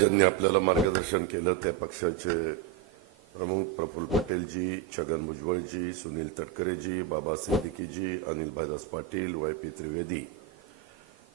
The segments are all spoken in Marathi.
आता ज्यांनी आपल्याला मार्गदर्शन केलं त्या पक्षाचे प्रमुख प्रफुल्ल पटेलजी छगन भुजबळजी सुनील तटकरेजी बाबा सिद्दीकीजी अनिल भाईदास पाटील वाय पी त्रिवेदी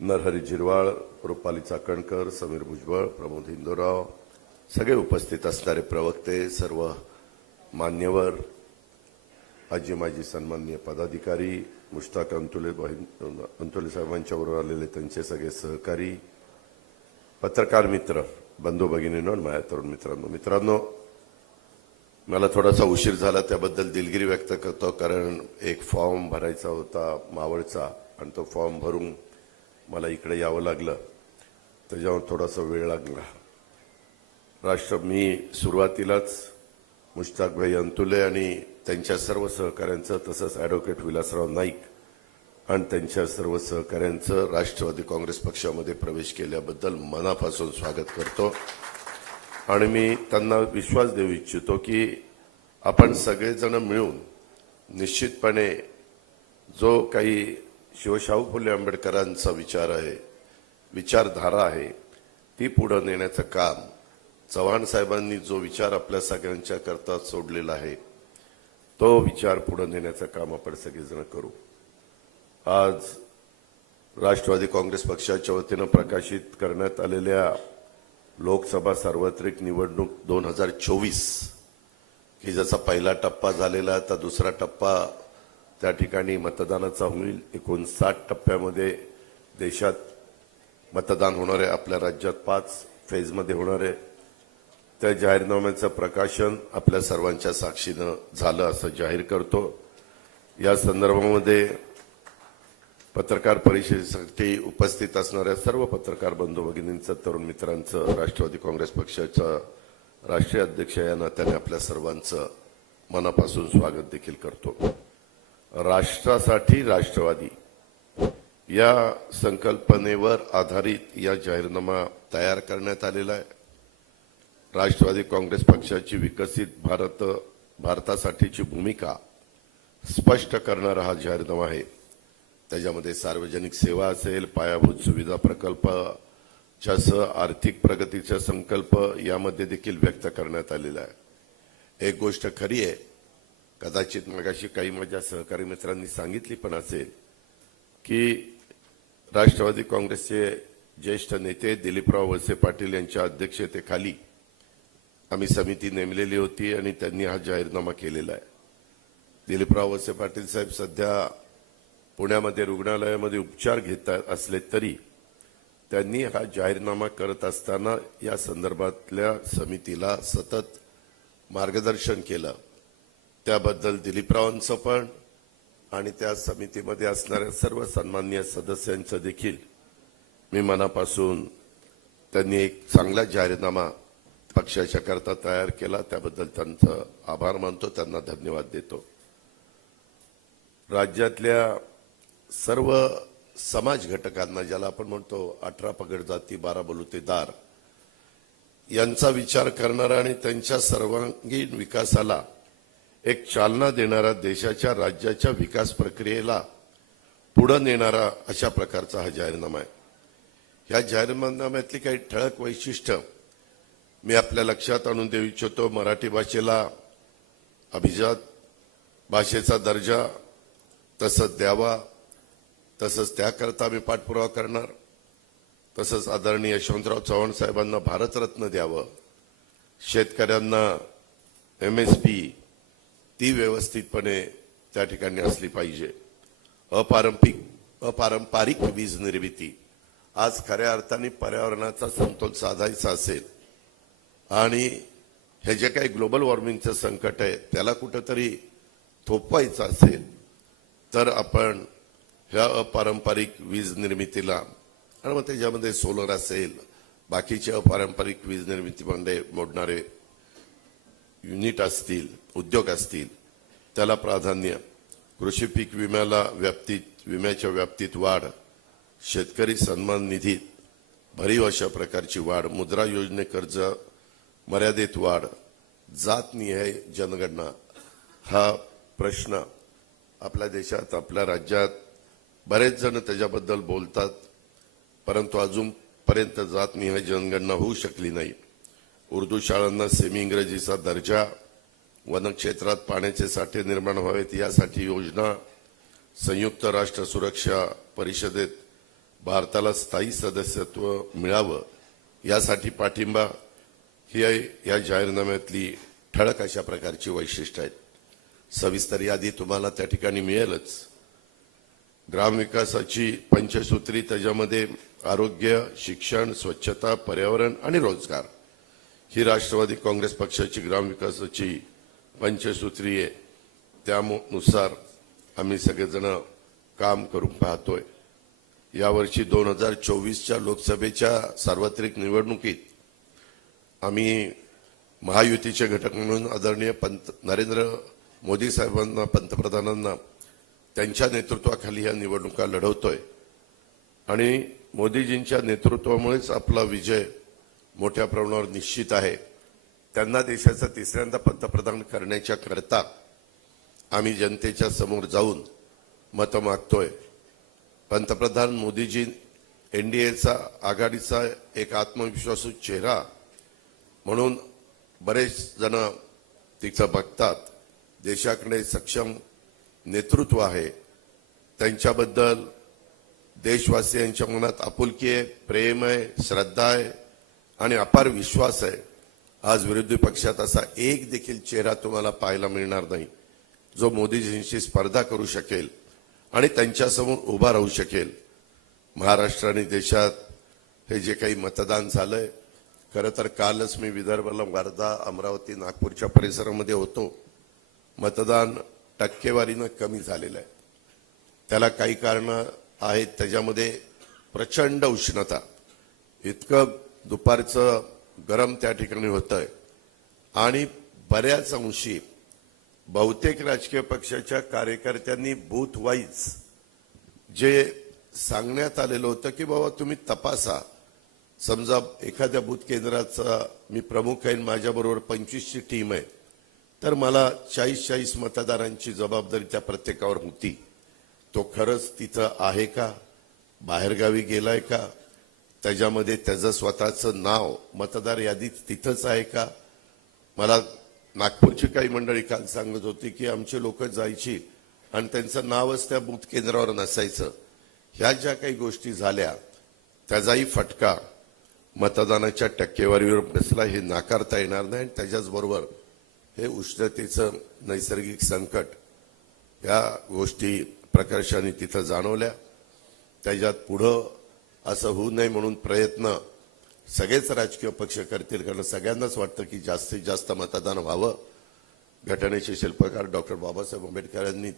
नरहरी झिरवाळ रुपाली चाकणकर समीर भुजबळ प्रमोद हिंदूराव सगळे उपस्थित असणारे प्रवक्ते सर्व मान्यवर आजी माजी सन्माननीय पदाधिकारी मुश्ताक अंतुले अंतुले साहेबांच्याबरोबर आलेले त्यांचे सगळे सहकारी पत्रकार मित्र बंधू भगिनींनो आणि माझ्या तरुण मित्रांनो. मित्रांनो मला थोडासा उशीर झाला त्याबद्दल दिलगिरी व्यक्त करतो कारण एक फॉर्म भरायचा होता मावळचा आणि तो फॉर्म भरून मला इकडे यावं लागलं. त्याच्यावर थोडासा वेळ लागला. राष्ट्र मी सुरुवातीलाच मुश्ताकभाई अंतुले आणि त्यांच्या सर्व सहकाऱ्यांचं तसंच ॲडव्होकेट विलासराव नाईक आणि त्यांच्या सर्व सहकाऱ्यांचं राष्ट्रवादी काँग्रेस पक्षामध्ये प्रवेश केल्याबद्दल मनापासून स्वागत करतो. आणि मी त्यांना विश्वास देऊ इच्छितो की आपण सगळेजण मिळून निश्चितपणे जो काही शिवशाहू फुले आंबेडकरांचा विचार आहे विचारधारा आहे ती पुढं नेण्याचं काम चव्हाण साहेबांनी जो विचार आपल्या सगळ्यांच्या करता सोडलेला आहे तो विचार पुढं नेण्याचं काम आपण सगळेजण करू. आज राष्ट्रवादी काँग्रेस पक्षाच्या वतीनं प्रकाशित करण्यात आलेल्या लोकसभा सार्वत्रिक निवडणूक दोन हजार चोवीस की जसा पहिला टप्पा झालेला आता दुसरा टप्पा त्या ठिकाणी मतदानाचा होईल. एकूण साठ टप्प्यामध्ये देशात मतदान होणार आहे आपल्या राज्यात पाच फेजमध्ये होणार आहे. त्या जाहीरनाम्याचं प्रकाशन आपल्या सर्वांच्या साक्षीनं झालं असं जाहीर करतो. या संदर्भामध्ये पत्रकार परिषदेसाठी उपस्थित असणाऱ्या सर्व पत्रकार बंधू भगिनींचं तरुण मित्रांचं राष्ट्रवादी काँग्रेस पक्षाचं राष्ट्रीय अध्यक्ष या नात्याने आपल्या सर्वांचं मनापासून स्वागत देखील करतो. राष्ट्रासाठी राष्ट्रवादी या संकल्पनेवर आधारित या जाहीरनामा तयार करण्यात आलेला आहे. राष्ट्रवादी काँग्रेस पक्षाची विकसित भारत भारतासाठीची भूमिका स्पष्ट करणारा हा जाहीरनामा आहे. त्याच्यामध्ये सार्वजनिक सेवा असेल पायाभूत सुविधा प्रकल्पाच्या सह आर्थिक प्रगतीचा संकल्प यामध्ये देखील व्यक्त करण्यात आलेला आहे. एक गोष्ट खरी आहे कदाचित मगाशी काही माझ्या सहकारी मित्रांनी सांगितली पण असेल की राष्ट्रवादी काँग्रेसचे ज्येष्ठ नेते दिलीपराव वळसे पाटील यांच्या अध्यक्षतेखाली आम्ही समिती नेमलेली होती आणि त्यांनी हा जाहीरनामा केलेला आहे. दिलीपराव वळसे पाटील साहेब सध्या पुण्यामध्ये रुग्णालयामध्ये उपचार घेत असले तरी त्यांनी हा जाहीरनामा करत असताना या संदर्भातल्या समितीला सतत मार्गदर्शन केलं. त्याबद्दल दिलीपरावांचं पण आणि त्या समितीमध्ये असणाऱ्या सर्व सन्मान्य सदस्यांचं देखील मी मनापासून त्यांनी एक चांगला जाहीरनामा पक्षाच्या करता तयार केला. त्याबद्दल त्यांचं आभार मानतो. त्यांना धन्यवाद देतो. राज्यातल्या सर्व समाज घटकांना ज्याला आपण म्हणतो अठरा पगड जाती बारा बलुतेदार यांचा विचार करणारा आणि त्यांच्या सर्वांगीण विकासाला एक चालना देणारा देशाच्या राज्याच्या विकास प्रक्रियेला पुढे नेणारा अशा प्रकारचा हा जाहीरनामा आहे. या जाहीरनाम्यातली काही ठळक वैशिष्ट्य मी आपल्या लक्षात आणून देऊ इच्छितो. मराठी भाषेला अभिजात भाषेचा दर्जा तसंच द्यावा तसंच त्याकरता मी पाठपुरावा करणार. तसंच आदरणीय यशवंतराव चव्हाण साहेबांना भारतरत्न द्यावं. शेतकऱ्यांना एम एस पी ती व्यवस्थितपणे त्या ठिकाणी असली पाहिजे. अपारंपरिक अपारंपरिक वीज निर्मिती. आज खऱ्या अर्थाने पर्यावरणाचा समतोल साधायचा असेल. आणि हे जे काही ग्लोबल वॉर्मिंगचं संकट आहे त्याला कुठंतरी थोपवायचं असेल तर आपण ह्या अपारंपरिक वीज निर्मितीला आणि मग त्याच्यामध्ये सोलर असेल बाकीचे अपारंपरिक वीज निर्मितीमध्ये मोडणारे युनिट असतील उद्योग असतील त्याला प्राधान्य. कृषी पीक विम्याला व्याप्तीत विम्याच्या व्याप्तीत वाढ शेतकरी सन्मान निधीत भरीव अशा प्रकारची वाढ मुद्रा योजने कर्ज मर्यादित वाढ जातनिहाय जनगणना हा प्रश्न आपल्या देशात आपल्या राज्यात बरेच जण त्याच्याबद्दल बोलतात परंतु अजूनपर्यंत जातनिहाय जनगणना होऊ शकली नाही. उर्दू शाळांना सेमी इंग्रजीचा दर्जा वनक्षेत्रात पाण्याचे साठे निर्माण व्हावेत यासाठी योजना संयुक्त राष्ट्र सुरक्षा परिषदेत भारताला स्थायी सदस्यत्व मिळावं यासाठी पाठिंबा ही आहे. या जाहीरनाम्यातली ठळक अशा प्रकारची वैशिष्ट्य आहेत. सविस्तर यादी तुम्हाला त्या ठिकाणी मिळेलच. ग्रामविकासाची पंचसूत्री त्याच्यामध्ये आरोग्य शिक्षण स्वच्छता पर्यावरण आणि रोजगार. ही राष्ट्रवादी काँग्रेस पक्षाची ग्रामविकासाची पंचसूत्री आहे. त्यानुसार आम्ही सगळेजण काम करून पाहतोय. यावर्षी दोन हजार चोवीसच्या लोकसभेच्या सार्वत्रिक निवडणुकीत आम्ही महायुतीचे घटक म्हणून आदरणीय पंत नरेंद्र मोदी साहेबांना पंतप्रधानांना त्यांच्या नेतृत्वाखाली या निवडणुका लढवतोय. आणि मोदीजींच्या नेतृत्वामुळेच आपला विजय मोठ्या प्रमाणावर निश्चित आहे. त्यांना देशाचा तिसऱ्यांदा पंतप्रधान करण्याच्या करता आम्ही जनतेच्या समोर जाऊन मतं मागतोय. पंतप्रधान मोदीजी एनडीएचा आघाडीचा एक आत्मविश्वासू चेहरा म्हणून बरेच जण तिचं बघतात. देशाकडे सक्षम नेतृत्व आहे. त्यांच्याबद्दल देशवासियांच्या मनात आपुलकी आहे प्रेम आहे श्रद्धा आहे आणि अपार विश्वास आहे. आज विरोधी पक्षात असा एक देखील चेहरा तुम्हाला पाहायला मिळणार नाही जो मोदीजींशी स्पर्धा करू शकेल आणि त्यांच्यासमोर उभा राहू शकेल. महाराष्ट्र आणि देशात हे जे काही मतदान झालंय खरं तर कालच मी विदर्भाला वर्धा अमरावती नागपूरच्या परिसरामध्ये होतो. मतदान टक्केवारीनं कमी झालेलं आहे. त्याला काही कारणं आहेत त्याच्यामध्ये प्रचंड उष्णता. इतकं दुपारचं गरम त्या ठिकाणी होतंय. आणि बऱ्याच अंशी बहुतेक राजकीय पक्षाच्या कार्यकर्त्यांनी बूथ वाईज जे सांगण्यात आलेलं होतं की बाबा तुम्ही तपासा. समजा एखाद्या बूथ केंद्राचा मी प्रमुख आहे माझ्याबरोबर पंचवीसची टीम आहे. तर मला चाळीस चाळीस मतदारांची जबाबदारी त्या प्रत्येकावर होती. तो खरंच तिथं आहे का? बाहेरगावी गेलाय का? त्याच्यामध्ये त्याचं स्वतःचं नाव मतदार यादीत तिथंच आहे का? मला नागपूरची काही मंडळी काल सांगत होती की आमची लोक जायची आणि त्यांचं नावच त्या बूथ केंद्रावर नसायचं. ह्या ज्या काही गोष्टी झाल्या त्याचाही फटका मतदानाच्या टक्केवारीवर बसला हे नाकारता येणार नाही आणि त्याच्याचबरोबर हे उष्णतेचं नैसर्गिक संकट या गोष्टी प्रकर्षाने तिथं जाणवल्या. त्याच्यात पुढं असं होऊ नये म्हणून प्रयत्न सगळेच राजकीय पक्ष करतील. कारण सगळ्यांनाच वाटतं की जास्तीत जास्त मतदान व्हावं. घटनेचे शिल्पकार डॉक्टर बाबासाहेब आंबेडकरांनी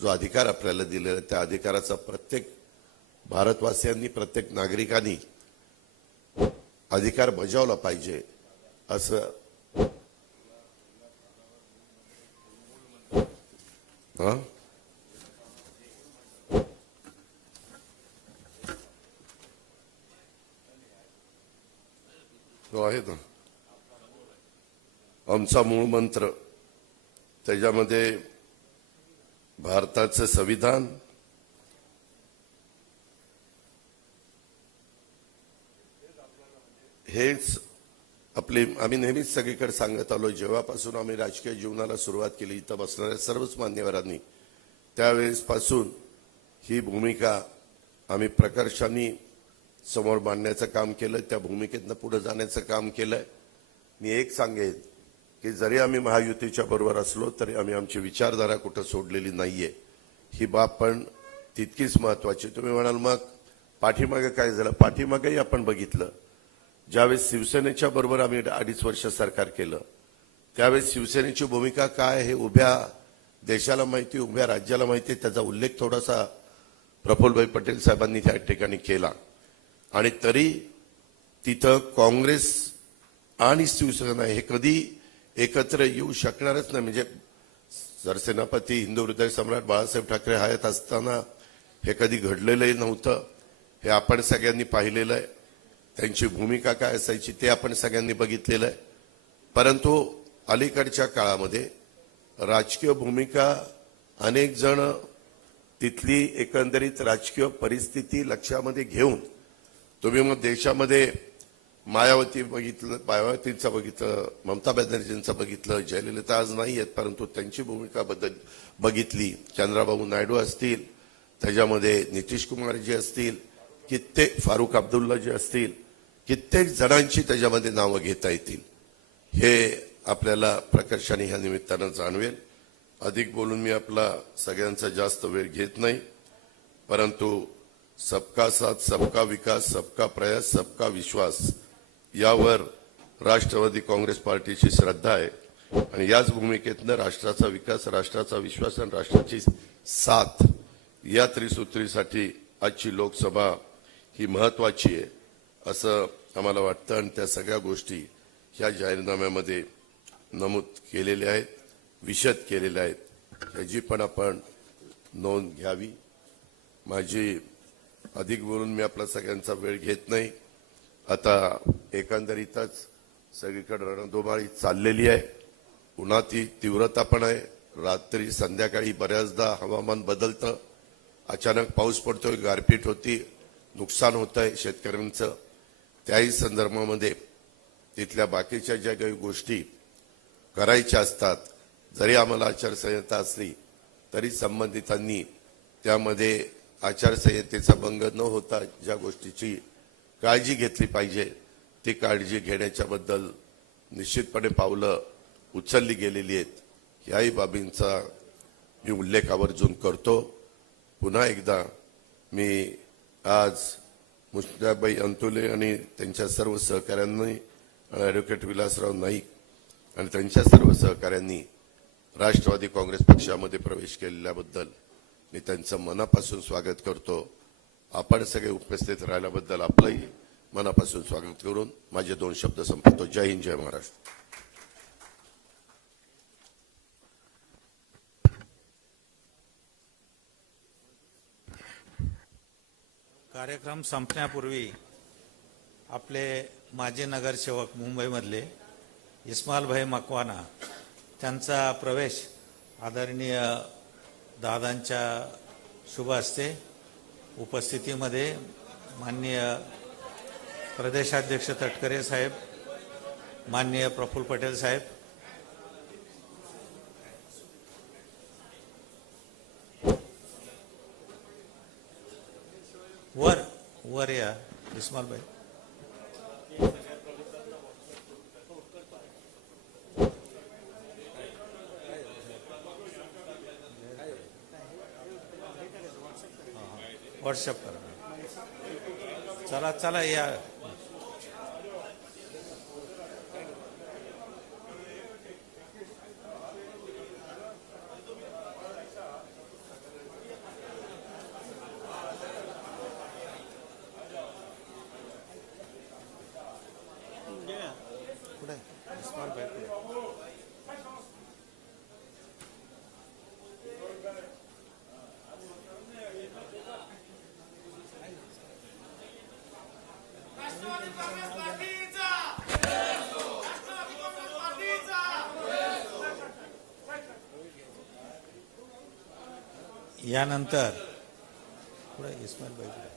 जो अधिकार आपल्याला दिलेला आहे त्या अधिकाराचा प्रत्येक भारतवासियांनी प्रत्येक नागरिकांनी अधिकार बजावला पाहिजे असं हा तो आहे ना आमचा मूळ मंत्र. त्याच्यामध्ये भारताचं संविधान हेच आपले आम्ही नेहमीच सगळीकडे सांगत आलो जेव्हापासून आम्ही राजकीय जीवनाला सुरुवात केली इथं बसणाऱ्या सर्वच मान्यवरांनी त्यावेळेसपासून ही भूमिका आम्ही प्रकर्षाने समोर मांडण्याचं काम केलं त्या भूमिकेतनं पुढे जाण्याचं काम केलंय मी एक सांगेन की जरी आम्ही महायुतीच्या बरोबर असलो तरी आम्ही आमची विचारधारा कुठं सोडलेली नाहीये. ही बाब पण तितकीच महत्वाची. तुम्ही म्हणाल मग पाठीमागे काय झालं? पाठीमागेही आपण बघितलं. ज्यावेळेस शिवसेनेच्या बरोबर आम्ही अडीच वर्ष सरकार केलं त्यावेळेस शिवसेनेची भूमिका काय हे उभ्या देशाला माहिती उभ्या राज्याला माहिती त्याचा उल्लेख थोडासा प्रफुल्लभाई पटेल साहेबांनी त्या ठिकाणी केला. आणि तरी तिथं काँग्रेस आणि शिवसेना हे कधी एकत्र येऊ शकणारच नाही. म्हणजे सरसेनापती हिंदू हृदय सम्राट बाळासाहेब ठाकरे हयात असताना हे कधी घडलेलंही नव्हतं हे आपण सगळ्यांनी पाहिलेलं आहे. त्यांची भूमिका काय असायची ते आपण सगळ्यांनी बघितलेलं आहे. परंतु अलीकडच्या काळामध्ये राजकीय भूमिका अनेक जण तिथली एकंदरीत राजकीय परिस्थिती लक्षामध्ये घेऊन तुम्ही मग देशामध्ये मायावती बघितलं मायावतींचं बघितलं ममता बॅनर्जींचं बघितलं जयललिता आज नाही आहेत परंतु त्यांची भूमिका बदल बघितली. चंद्राबाबू नायडू असतील त्याच्यामध्ये नितीश कुमारजी असतील कित्येक फारुख अब्दुल्ला असतील कित्येक जणांची त्याच्यामध्ये नावं घेता येतील. हे आपल्याला प्रकर्षाने ह्या निमित्तानं जाणवेल. अधिक बोलून मी आपला सगळ्यांचा जास्त वेळ घेत नाही. परंतु सबका साथ सबका विकास सबका प्रयास सबका विश्वास यावर राष्ट्रवादी काँग्रेस पार्टीची श्रद्धा आहे. आणि याच भूमिकेतनं राष्ट्राचा विकास राष्ट्राचा विश्वास आणि राष्ट्राची साथ या त्रिसूत्रीसाठी आजची लोकसभा ही महत्वाची आहे. असं आम्हाला वाटतं आणि त्या सगळ्या गोष्टी ह्या जाहीरनाम्यामध्ये नमूद केलेल्या आहेत विशद केलेल्या आहेत. ह्याची पण आपण नोंद घ्यावी. माझी अधिक बोलून मी आपला सगळ्यांचा वेळ घेत नाही. आता एकंदरीतच सगळीकडे रणधुमाळी चाललेली आहे. उन्हाची तीव्रता पण आहे. रात्री संध्याकाळी बऱ्याचदा हवामान बदलतं. अचानक पाऊस पडतोय गारपीट होती नुकसान होत आहे शेतकऱ्यांचं. त्याही संदर्भामध्ये तिथल्या बाकीच्या ज्या काही गोष्टी करायच्या असतात जरी आम्हाला आचारसंहिता असली तरी संबंधितांनी त्यामध्ये आचारसंहितेचा भंग न होता ज्या गोष्टीची काळजी घेतली पाहिजे ती काळजी घेण्याच्याबद्दल निश्चितपणे पावलं उचलली गेलेली आहेत. याही बाबींचा मी उल्लेख आवर्जून करतो. पुन्हा एकदा मी आज मुश्ताबाई अंतुले आणि त्यांच्या सर्व सहकाऱ्यांनी आणि ॲडव्होकेट विलासराव नाईक आणि त्यांच्या सर्व सहकाऱ्यांनी राष्ट्रवादी काँग्रेस पक्षामध्ये प्रवेश केलेल्याबद्दल मी त्यांचं मनापासून स्वागत करतो. आपण सगळे उपस्थित राहिल्याबद्दल आपलंही मनापासून स्वागत करून माझे दोन शब्द संपवतो. जय हिंद जय महाराष्ट्र. कार्यक्रम संपण्यापूर्वी आपले माजी नगरसेवक मुंबईमधले इस्मालभाई मकवाना त्यांचा प्रवेश आदरणीय दादांच्या शुभ असते उपस्थितीमध्ये माननीय प्रदेशाध्यक्ष तटकरे साहेब माननीय प्रफुल्ल पटेल साहेब इस्मालभाई व्हॉट्सअप करा. चला चला या पुढे यानंतर पुढे इस्माईल भाई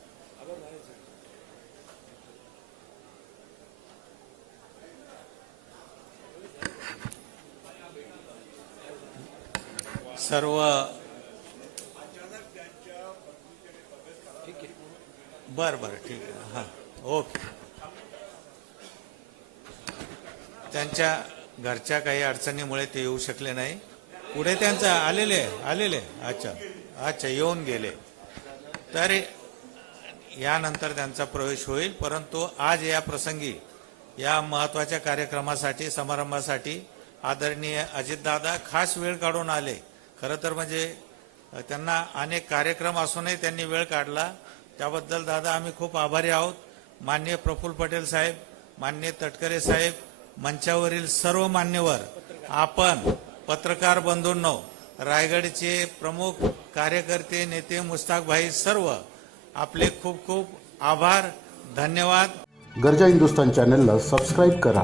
सर्व बर बर ठीक आहे. हां ओके. त्यांच्या घरच्या काही अडचणीमुळे ते येऊ शकले नाही. पुढे त्यांचं आलेले आलेले. अच्छा अच्छा येऊन गेले. तर यानंतर त्यांचा प्रवेश होईल परंतु आज या प्रसंगी या महत्त्वाच्या कार्यक्रमासाठी समारंभासाठी आदरणीय अजितदादा खास वेळ काढून आले. खरं तर म्हणजे त्यांना अनेक कार्यक्रम असूनही त्यांनी वेळ काढला. त्याबद्दल दादा आम्ही खूप आभारी आहोत. मान्य प्रफुल्ल पटेल साहेब माननीय तटकरे साहेब मंचावरील सर्व मान्यवर आपण पत्रकार बंधूंनो रायगडचे प्रमुख कार्यकर्ते नेते मुस्ताक भाई सर्व आपले खूप खूप आभार धन्यवाद. गरजा हिंदुस्तान चॅनलला सबस्क्राईब करा.